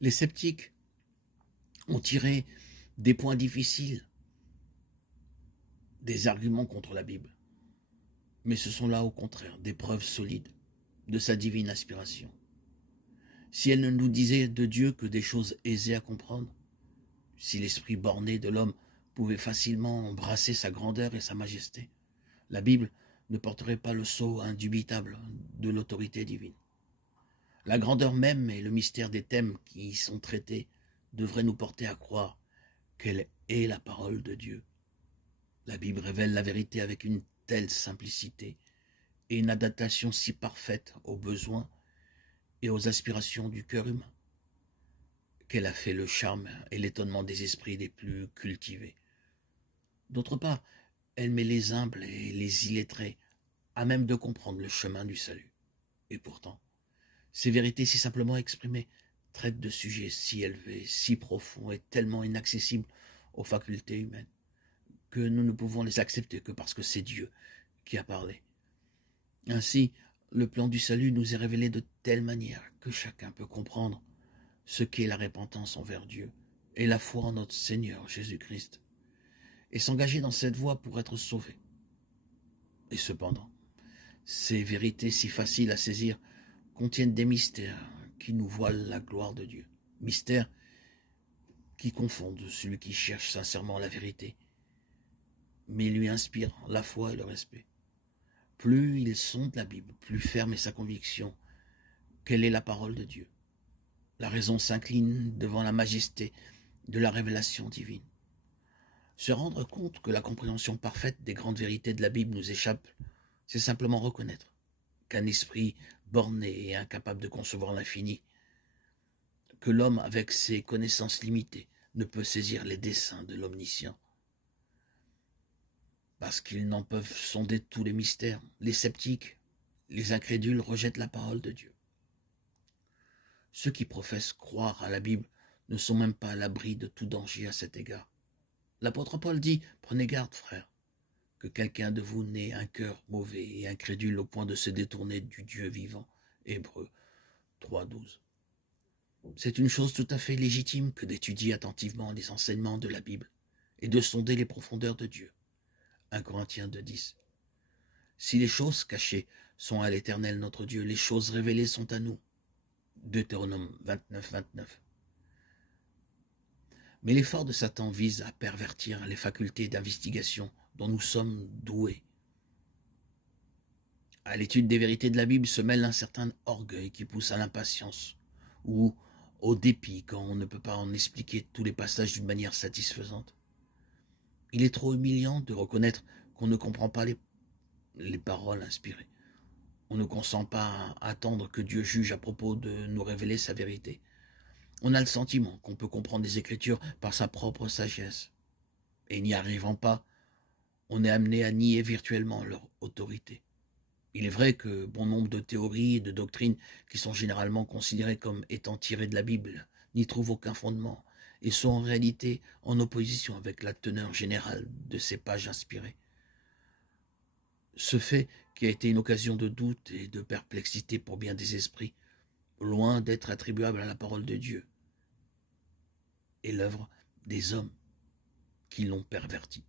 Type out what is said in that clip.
Les sceptiques ont tiré des points difficiles, des arguments contre la Bible. Mais ce sont là, au contraire, des preuves solides de sa divine inspiration. Si elle ne nous disait de Dieu que des choses aisées à comprendre, si l'esprit borné de l'homme pouvait facilement embrasser sa grandeur et sa majesté, la Bible ne porterait pas le sceau indubitable de l'autorité divine. La grandeur même et le mystère des thèmes qui y sont traités devraient nous porter à croire qu'elle est la parole de Dieu. La Bible révèle la vérité avec une telle simplicité et une adaptation si parfaite aux besoins et aux aspirations du cœur humain qu'elle a fait le charme et l'étonnement des esprits les plus cultivés. D'autre part, elle met les humbles et les illettrés à même de comprendre le chemin du salut. Et pourtant, ces vérités si simplement exprimées traitent de sujets si élevés, si profonds et tellement inaccessibles aux facultés humaines, que nous ne pouvons les accepter que parce que c'est Dieu qui a parlé. Ainsi, le plan du salut nous est révélé de telle manière que chacun peut comprendre ce qu'est la repentance envers Dieu et la foi en notre Seigneur Jésus-Christ, et s'engager dans cette voie pour être sauvé. Et cependant, ces vérités si faciles à saisir contiennent des mystères qui nous voilent la gloire de Dieu. Mystères qui confondent celui qui cherche sincèrement la vérité, mais lui inspirent la foi et le respect. Plus il sonde la Bible, plus ferme est sa conviction qu'elle est la parole de Dieu. La raison s'incline devant la majesté de la révélation divine. Se rendre compte que la compréhension parfaite des grandes vérités de la Bible nous échappe, c'est simplement reconnaître qu'un esprit borné et incapable de concevoir l'infini, que l'homme avec ses connaissances limitées ne peut saisir les desseins de l'omniscient. Parce qu'ils n'en peuvent sonder tous les mystères, les sceptiques, les incrédules rejettent la parole de Dieu. Ceux qui professent croire à la Bible ne sont même pas à l'abri de tout danger à cet égard. L'apôtre Paul dit « Prenez garde, frères, que quelqu'un de vous n'ait un cœur mauvais et incrédule au point de se détourner du Dieu vivant. » Hébreux 3,12. C'est une chose tout à fait légitime que d'étudier attentivement les enseignements de la Bible et de sonder les profondeurs de Dieu. 1 Corinthiens 2,10. Si les choses cachées sont à l'Éternel notre Dieu, les choses révélées sont à nous. Deutéronome 29,29. Mais l'effort de Satan vise à pervertir les facultés d'investigation dont nous sommes doués. À l'étude des vérités de la Bible se mêle un certain orgueil qui pousse à l'impatience ou au dépit quand on ne peut pas en expliquer tous les passages d'une manière satisfaisante. Il est trop humiliant de reconnaître qu'on ne comprend pas les paroles inspirées. On ne consent pas à attendre que Dieu juge à propos de nous révéler sa vérité. On a le sentiment qu'on peut comprendre les Écritures par sa propre sagesse. Et n'y arrivant pas, on est amené à nier virtuellement leur autorité. Il est vrai que bon nombre de théories et de doctrines qui sont généralement considérées comme étant tirées de la Bible n'y trouvent aucun fondement et sont en réalité en opposition avec la teneur générale de ces pages inspirées. Ce fait, qui a été une occasion de doute et de perplexité pour bien des esprits, loin d'être attribuable à la parole de Dieu, est l'œuvre des hommes qui l'ont perverti.